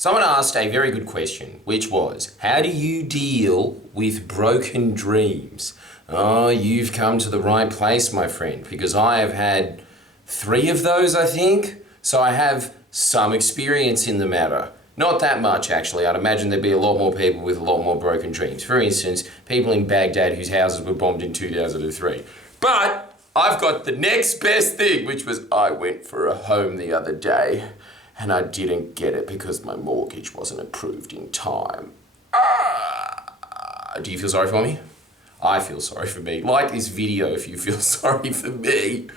Someone asked a very good question, which was, how do you deal with broken dreams? Oh, you've come to the right place, my friend, because I have had 3 of those, I think. So I have some experience in the matter. Not that much, actually. I'd imagine there'd be a lot more people with a lot more broken dreams. For instance, people in Baghdad whose houses were bombed in 2003. But I've got the next best thing, which was I went for a home the other day and I didn't get it because my mortgage wasn't approved in time. Do you feel sorry for me? I feel sorry for me. Like this video if you feel sorry for me.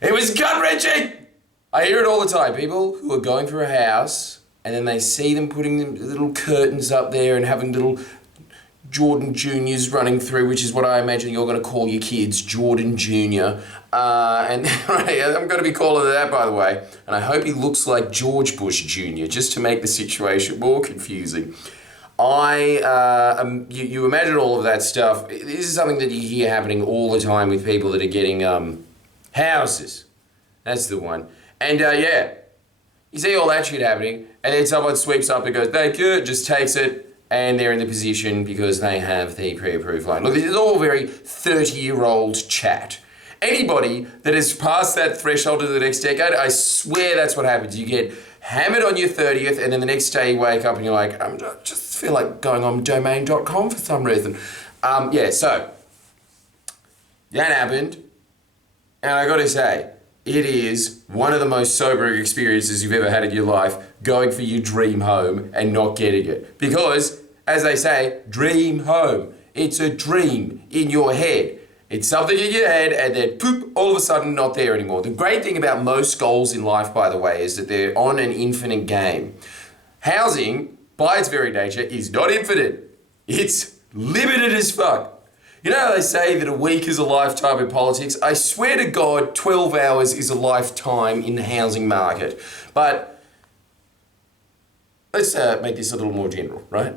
It was gut-wrenching! I hear it all the time. People who are going for a house and then they see them putting the little curtains up there and having little Jordan Juniors running through, which is what I imagine you're going to call your kids, Jordan Junior. And I'm going to be calling it that, by the way. And I hope he looks like George Bush Jr., just to make the situation more confusing. You imagine all of that stuff. This is something that you hear happening all the time with people that are getting houses. That's the one. And you see all that shit happening, and then someone sweeps up and goes, thank you, just takes it, and they're in the position because they have the pre-approved loan. Look, this is all very 30-year-old chat. Anybody that has passed that threshold of the next decade, I swear that's what happens. You get hammered on your 30th, and then the next day you wake up and you're like, I just feel like going on domain.com for some reason. So that happened, and I gotta say, it is one of the most sobering experiences you've ever had in your life, going for your dream home and not getting it. Because, as they say, dream home. It's a dream in your head. It's something in your head and then poop, all of a sudden not there anymore. The great thing about most goals in life, by the way, is that they're on an infinite game. Housing, by its very nature, is not infinite. It's limited as fuck. You know how they say that a week is a lifetime in politics? I swear to God, 12 hours is a lifetime in the housing market. But let's make this a little more general, right?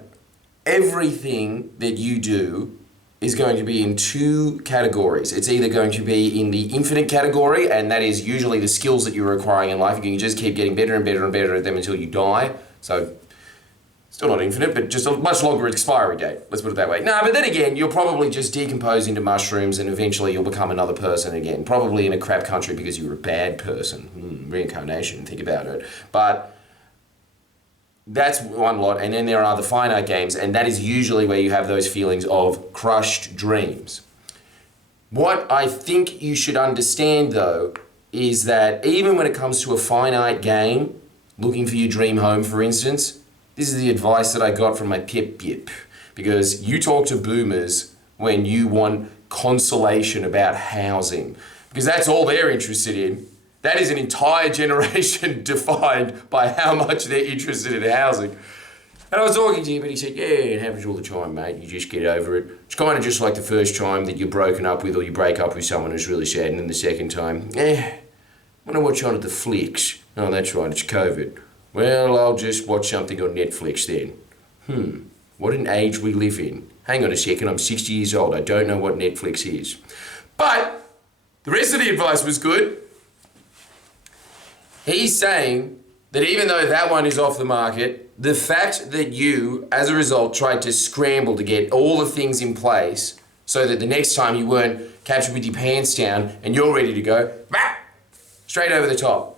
Everything that you do is going to be in 2 categories. It's either going to be in the infinite category, and that is usually the skills that you're acquiring in life. You can just keep getting better and better and better at them until you die. So still not infinite, but just a much longer expiry date. Let's put it that way. No, but then again, you'll probably just decompose into mushrooms and eventually you'll become another person again. Probably in a crap country because you were a bad person. Reincarnation, think about it. But that's one lot. And then there are the finite games, and that is usually where you have those feelings of crushed dreams. What I think you should understand, though, is that even when it comes to a finite game, looking for your dream home, for instance, this is the advice that I got from my pip, because you talk to boomers when you want consolation about housing, because that's all they're interested in. That is an entire generation defined by how much they're interested in housing. And I was talking to him and he said, yeah, it happens all the time, mate. You just get over it. It's kind of just like the first time that you're broken up with or you break up with someone who's really sad, and then the second time, wonder what's on at the flicks. Oh, that's right, it's COVID. Well, I'll just watch something on Netflix then. What an age we live in. Hang on a second, I'm 60 years old. I don't know what Netflix is. But the rest of the advice was good. He's saying that even though that one is off the market, the fact that you, as a result, tried to scramble to get all the things in place so that the next time you weren't captured with your pants down and you're ready to go, straight over the top.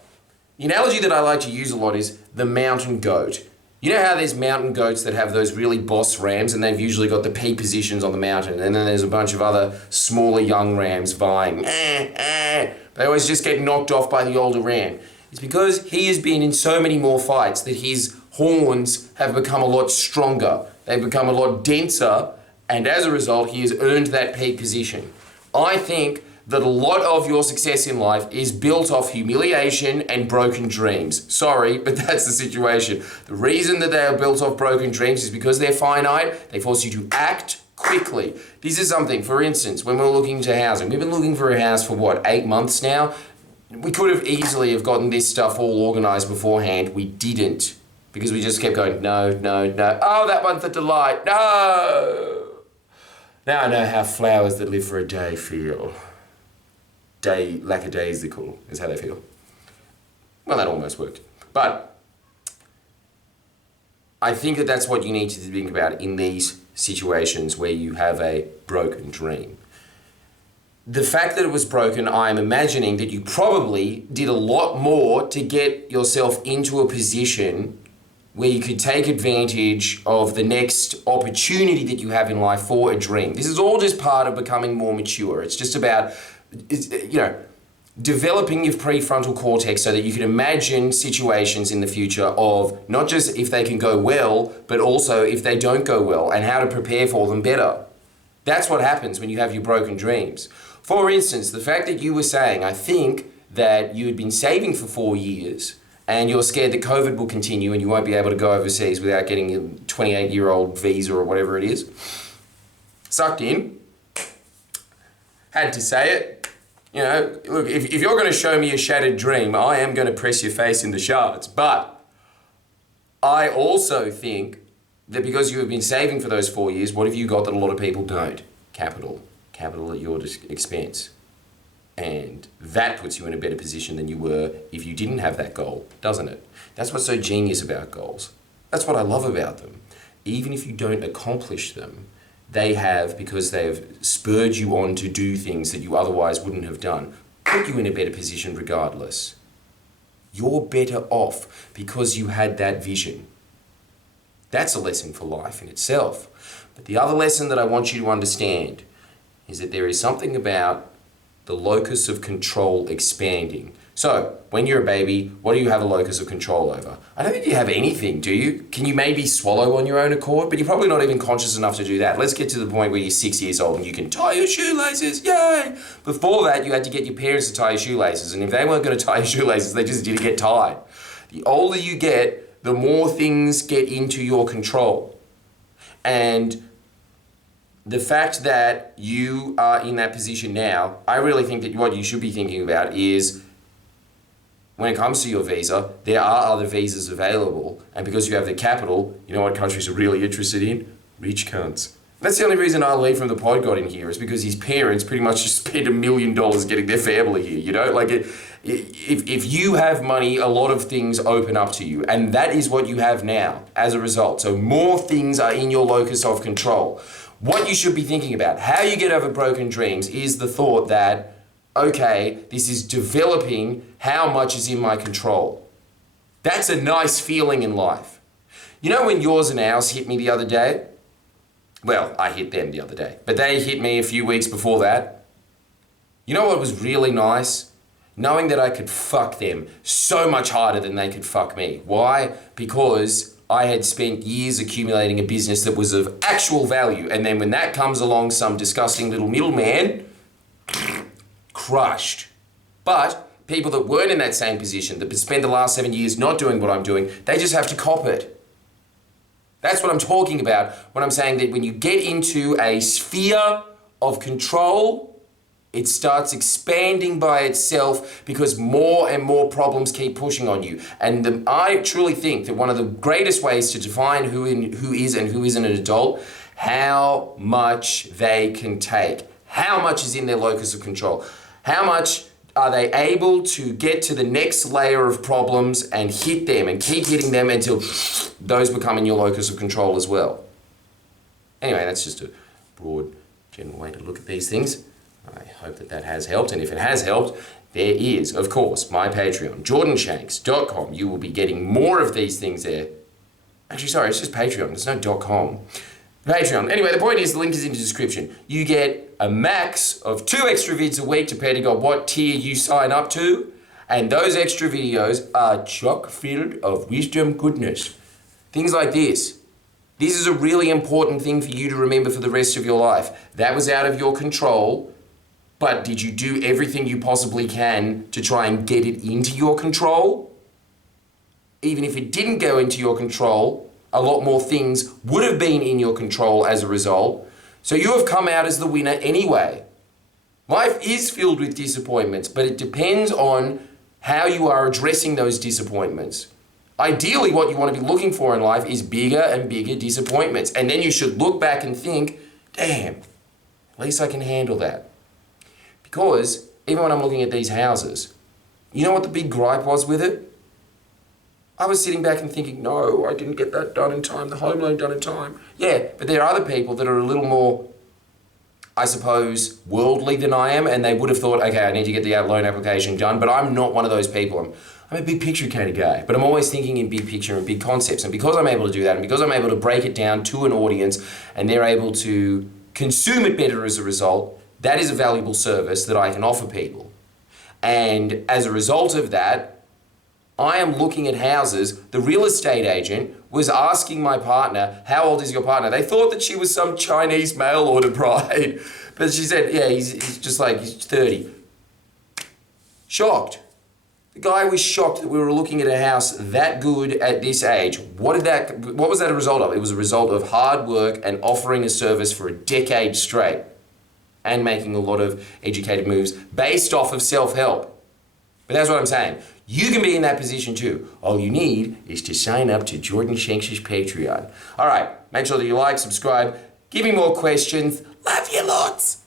The analogy that I like to use a lot is the mountain goat. You know how there's mountain goats that have those really boss rams and they've usually got the peak positions on the mountain, and then there's a bunch of other smaller young rams vying. They always just get knocked off by the older ram. It's because he has been in so many more fights that his horns have become a lot stronger. They've become a lot denser, and as a result, he has earned that peak position. I think that a lot of your success in life is built off humiliation and broken dreams. Sorry, but that's the situation. The reason that they are built off broken dreams is because they're finite. They force you to act quickly. This is something, for instance, when we're looking into housing, we've been looking for a house for 8 months now? We could have easily have gotten this stuff all organized beforehand. We didn't, because we just kept going, no. Oh, that one's a delight, no. Now I know how flowers that live for a day feel. Lackadaisical is how they feel. Well, that almost worked. But I think that that's what you need to think about in these situations where you have a broken dream. The fact that it was broken, I'm imagining that you probably did a lot more to get yourself into a position where you could take advantage of the next opportunity that you have in life for a dream. This is all just part of becoming more mature. It's just about, developing your prefrontal cortex so that you can imagine situations in the future of not just if they can go well, but also if they don't go well and how to prepare for them better. That's what happens when you have your broken dreams. For instance, the fact that you were saying, I think that you had been saving for 4 years and you're scared that COVID will continue and you won't be able to go overseas without getting a 28-year-old visa or whatever it is. Sucked in. Had to say it. Look, if you're going to show me a shattered dream, I am going to press your face in the shards. But I also think that because you have been saving for those 4 years, what have you got that a lot of people don't? Capital. Capital at your expense. And that puts you in a better position than you were if you didn't have that goal, doesn't it? That's what's so genius about goals. That's what I love about them. Even if you don't accomplish them, they have, because they've spurred you on to do things that you otherwise wouldn't have done, put you in a better position regardless. You're better off because you had that vision. That's a lesson for life in itself. But the other lesson that I want you to understand is that there is something about the locus of control expanding. So, when you're a baby, what do you have a locus of control over? I don't think you have anything, do you? Can you maybe swallow on your own accord? But you're probably not even conscious enough to do that. Let's get to the point where you're 6 years old and you can tie your shoelaces, yay! Before that, you had to get your parents to tie your shoelaces, and if they weren't going to tie your shoelaces, they just didn't get tied. The older you get, the more things get into your control. And the fact that you are in that position now, I really think that what you should be thinking about is, when it comes to your visa, there are other visas available, and because you have the capital, you know what countries are really interested in? Rich cunts. That's the only reason our lead from the pod got in here, is because his parents pretty much just spent $1 million getting their family here, Like, if you have money, a lot of things open up to you, and that is what you have now as a result. So more things are in your locus of control. What you should be thinking about, how you get over broken dreams, is the thought that, okay, this is developing how much is in my control. That's a nice feeling in life. You know when yours and ours hit me the other day? Well, I hit them the other day, but they hit me a few weeks before that. You know what was really nice? Knowing that I could fuck them so much harder than they could fuck me. Why? Because I had spent years accumulating a business that was of actual value, and then when that comes along, some disgusting little middleman, crushed. But people that weren't in that same position, that spent the last 7 years not doing what I'm doing, they just have to cop it. That's what I'm talking about when I'm saying that when you get into a sphere of control, it starts expanding by itself because more and more problems keep pushing on you. And I truly think that one of the greatest ways to define who is and who isn't an adult, how much they can take. How much is in their locus of control? How much are they able to get to the next layer of problems and hit them and keep hitting them until those become in your locus of control as well? Anyway, that's just a broad, general way to look at these things. I hope that that has helped, and if it has helped, there is, of course, my Patreon, jordanshanks.com. You will be getting more of these things there. Actually, sorry, it's just Patreon. There's no .com. Patreon. Anyway, the point is, the link is in the description. You get a max of 2 extra vids a week, depending on what tier you sign up to. And those extra videos are chock-filled of wisdom goodness. Things like this. This is a really important thing for you to remember for the rest of your life. That was out of your control, but did you do everything you possibly can to try and get it into your control? Even if it didn't go into your control, a lot more things would have been in your control as a result. So you have come out as the winner anyway. Life is filled with disappointments, but it depends on how you are addressing those disappointments. Ideally, what you want to be looking for in life is bigger and bigger disappointments. And then you should look back and think, damn, at least I can handle that. Because even when I'm looking at these houses, you know what the big gripe was with it? I was sitting back and thinking, no, I didn't get that done in time, the home loan done in time. Yeah, but there are other people that are a little more, I suppose, worldly than I am, and they would have thought, okay, I need to get the loan application done, but I'm not one of those people. I'm a big picture kind of guy, but I'm always thinking in big picture and big concepts. And because I'm able to do that, and because I'm able to break it down to an audience, and they're able to consume it better as a result, that is a valuable service that I can offer people. And as a result of that, I am looking at houses. The real estate agent was asking my partner, how old is your partner? They thought that she was some Chinese mail order bride. But she said, yeah, he's just like, he's 30. Shocked. The guy was shocked that we were looking at a house that good at this age. What was that a result of? It was a result of hard work and offering a service for a decade straight and making a lot of educated moves based off of self-help. But that's what I'm saying. You can be in that position too. All you need is to sign up to Jordan Shanks' Patreon. All right, make sure that you like, subscribe, give me more questions. Love you lots.